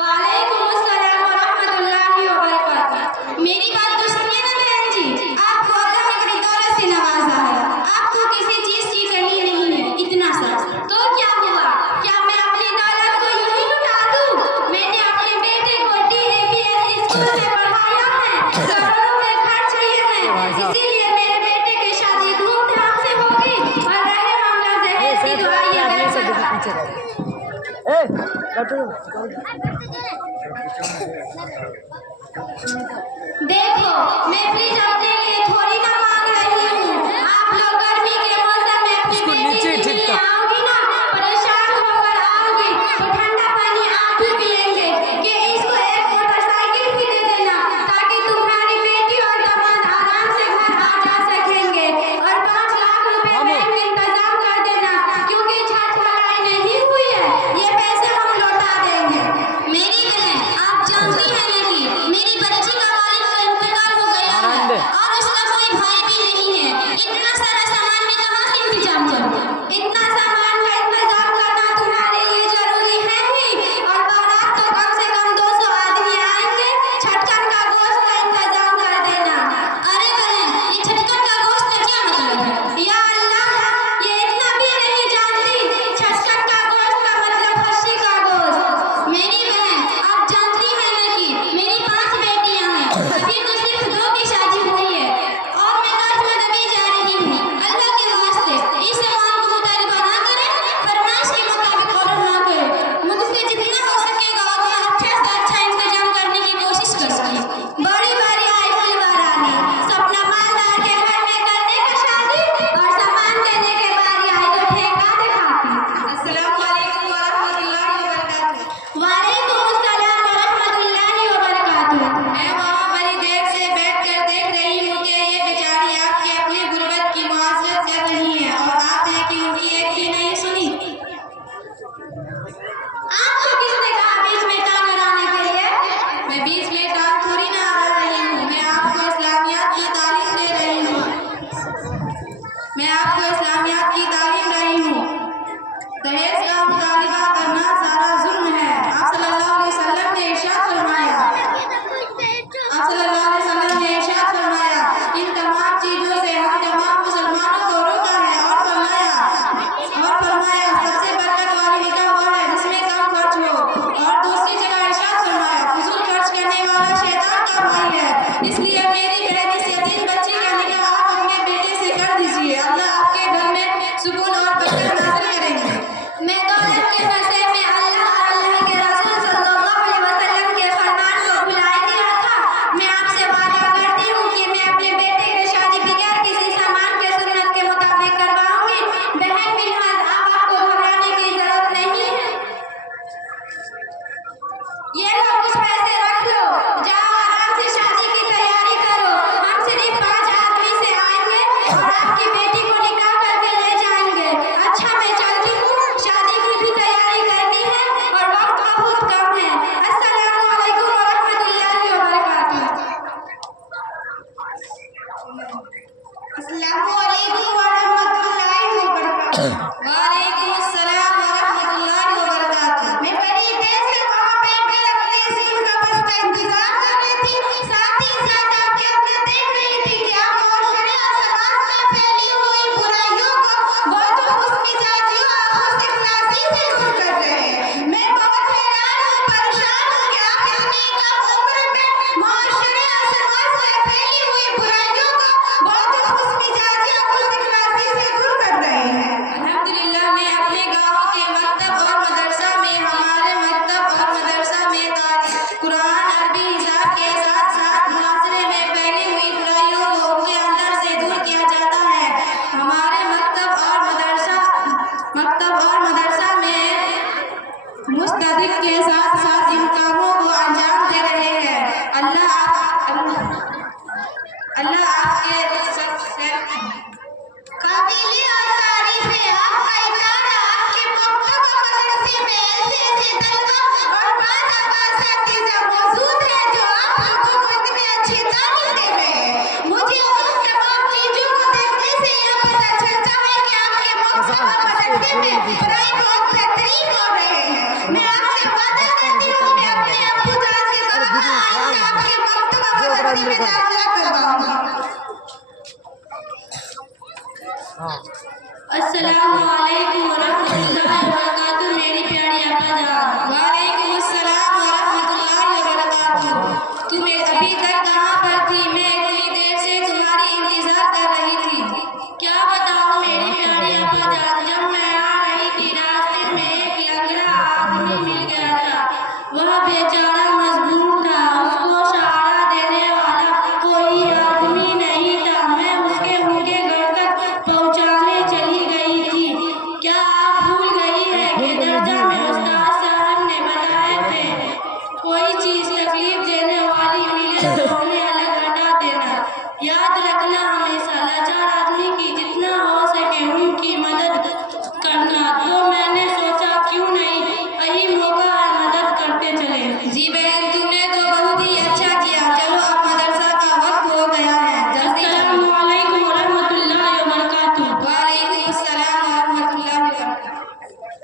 वालेकुम अस्सलाम व रहमतुल्लाहि व बरकातुहू। मेरी बात तो सुनिए ना बहन जी, आपको अल्लाह ने बड़ी दौलत से नवाजा है, आपको किसी चीज की कमी नहीं है, इतना सा तो क्या हुआ? क्या मैं अपनी दौलत को यूं ही लुटा दूं? मैंने अपने बेटे को DAPS स्कूल में पढ़ाया है, करोड़ों में खर्च हुए हैं, इसीलिए मेरे बेटे की शादी धूमधाम से होगी और रहे मामला दहेज की तो आइए देखो, मैं प्लीज अपने लिए थोड़ी ना मांग रही हूँ। आप लोग गर्मी के मौसम में अपनी बेटी के लिए आओगी ना, परेशान होकर आओगी तो ठंडा पानी आप भी पिएंगे कि इसको एक मोटरसाइकिल भी दे देना ताकि तुम्हारी बेटी और दामाद आराम से घर आ जा सकेंगे, और 5 लाख रुपए बैंक में इंतजाम कर देना क्योंकि छठ भराई नहीं हुई है, ये पैसे हम लौटा देंगे। मेरी बहन, आप जानती हैं ना कि मेरी बच्ची का वालिद का इंतकाल हो गया है और उसका कोई भाई भी नहीं है। इतना सारा सामान मैं कहाँ से इंतजाम करूँ? इतना सामान का इंतजाम करना तुम्हारे लिए जरूरी है ही, और बारात तो कम से कम 200 आदमी आएंगे। छटकन का गोश्त का इंतजाम कर देना। अरे बहन, ये छटकन का गोश्त का क्या मतलब है? या अल्लाह, ये इतना भी नहीं जानती। छटकन का गोश्त का मतलब खस्सी का गोश्त। मेरी बहन, आप जानती हैं ना कि मेरी 5 बेटियां हैं, अभी तो सिर्फ 2 की शादी हुई है और मैं कर्ज में दबी जा रही हूँ। अल्लाह के वास्ते इस सामान को मुतालिबा ना करें, फरमाइश के मुताबिक ऑर्डर ना करें। मुझसे जितना हो सकेगा उतना अच्छा से अच्छा इंतजाम करने की कोशिश करूँगी। बड़ी बारी आई हुई बारानी, सपना मालदार के घर में करने का शादी और सामान देने के बारी आई तो ठेका दिखाती। अस्सलाम वालेकुम व रहमतुल्लाहि व बरकातुहू। वालेकुम अस्सलाम व रहमतुल्लाहि व बरकातुहू। मैं वहाँ बड़ी देर से बैठकर देख रही हूँ कि ये बेचारी आपकी अपनी गुर्बत की मुआवजत कर रही है और आपने कि उनकी एक भी नहीं सुनी। आपको किसने कहा बीच में टांग अड़ाने के लिए? मैं बीच में टांग थोड़ी ना अड़ा रही हूँ, मैं आपको इस्लामियात की तालीम दे रही हूँ। मैं आपको इस्लामियात की तालीम रही हूँ। दहेज का मुतालिबा करना सारा जुर्म है। आप सल्लल्लाहु अलैहि वसल्लम ने इरशाद फरमाया, इन तमाम चीजों से हम तमाम मुसलमानों को रोका है और फरमाया सबसे बरकत वाली निकाह वो है जिसमें कम खर्च हो, और दूसरी जगह इरशाद फरमाया फिजूल खर्च करने वाला शैतान का भाई है। इसलिए मेरी बहन इस यतीम बच्ची का निकाह आप अपने बेटे से कर दीजिए, अल्लाह आपके घर में सुकून और बरकत नाज़िल करेंगे। मैं दौलत के नशे में अल्लाह और अल्लाह के रसूल सल्लल्लाहु अलैहि वसल्लम के फरमान को भुला दिया था। मैं आपसे वादा करती हूँ कि मैं अपने बेटे की शादी बगैर किसी सामान के सुन्नत के मुताबिक करवाऊंगी। बहन मिनहाज, अब आपको घबराने की जरूरत नहीं है। ये लो, कुछ पैसे रख लो, जाओ आराम से शादी की तैयारी करो। हम सिर्फ 5 आदमी से आएंगे और आपकी बेटी को निकाह करके ले जाएंगे। अच्छा, मैं चलती हूँ, शादी की भी तैयारी करनी है और वक्त बहुत कम है। अस्सलामु अलैकुम व रहमतुल्लाहि व बरकातुहू। अस्सलामु अलैकुम व रहमतुल्लाहि व बरकातुहू। वालेकुम अस्सलाम व रहमतुल्लाहि व बरकातुहू। मैं बड़ी देर से वहाँ बैठकर अपने स्कूल का बस का इंतजार कर रही थी, साथ ही साथ आपके अपने देख रही थी कि आप माशरे और समाज में फैली हुई बुराइयों को बहुत खुशमिजाजियों और खुशइखलासी से दूर कर रहे हैं। मैं बहुत हैरान और परेशान हूँ कि आप इतनी कम उम्र में माशरे और समाज में फैली हुई बुराइयों को बहुत खुशमिजाजी और खुशइखलासी से दूर कर रहे हैं। अल्हम्दुलिल्लाह, मैं अपने गाँव के मकतब और मदरसा में हमारे मकतब और मदरसा में कुरान अरबी हिसाब के साथ साथ मुआशरे में फैली हुई बुराइयों को उनके अंदर से दूर किया जाता है। हमारे मकतब और मदरसा में मुस्तदिक के साथ साथ इन कामों को अंजाम दे रहे हैं। अल्लाह आपके काबिले और तारीफे आपका इदारा आपके मकतब और मदरसे में ऐसे तलबा और बासातीज़ा मौजूद हैं जो आप लोगों को इतनी अच्छी तालीम दे रहे हैं। मुझे उन तमाम चीजों को देखने से यह पता चलता है कि आपके मकतब और मदरसे में पढ़ाई बहुत बेहतरीन हो रहे हैं। मैं आपसे वादा करती हूँ कि अपने शादी में दाखिला करवाऊंगी। अस्सलाम वालेकुम वरहमतुल्लाहि वबरकातुहू। मेरी प्यारी आपा जान। वालेकुम अस्सलाम वरहमतुल्लाहि वबरकातुहू। तुम अभी तक कहाँ पर थी? मैं इतनी देर से तुम्हारी इंतजार कर रही थी। क्या बताऊँ मेरी प्यारी आपा जान, जब मैं आ रही थी रास्ते में एक लंगड़ा आदमी मिल गया था। वह बेचारा मजबूर था, उसको सहारा देने वाला कोई आदमी नहीं था। मैं उनके घर तक पहुंचाने चली गई थी। क्या आप भूल गई है कि दर्जा में उस्ताद साहब ने बताए थे, कोई चीज तकलीफ देने वाली मिले तो उन्हें अलग हटा देना। याद रखना हमेशा, लाचार आदमी की जितना हो सके उनकी मदद करना। तो मैंने सोचा क्यों नहीं, यही मौका है, मदद करते चले। जी बहन,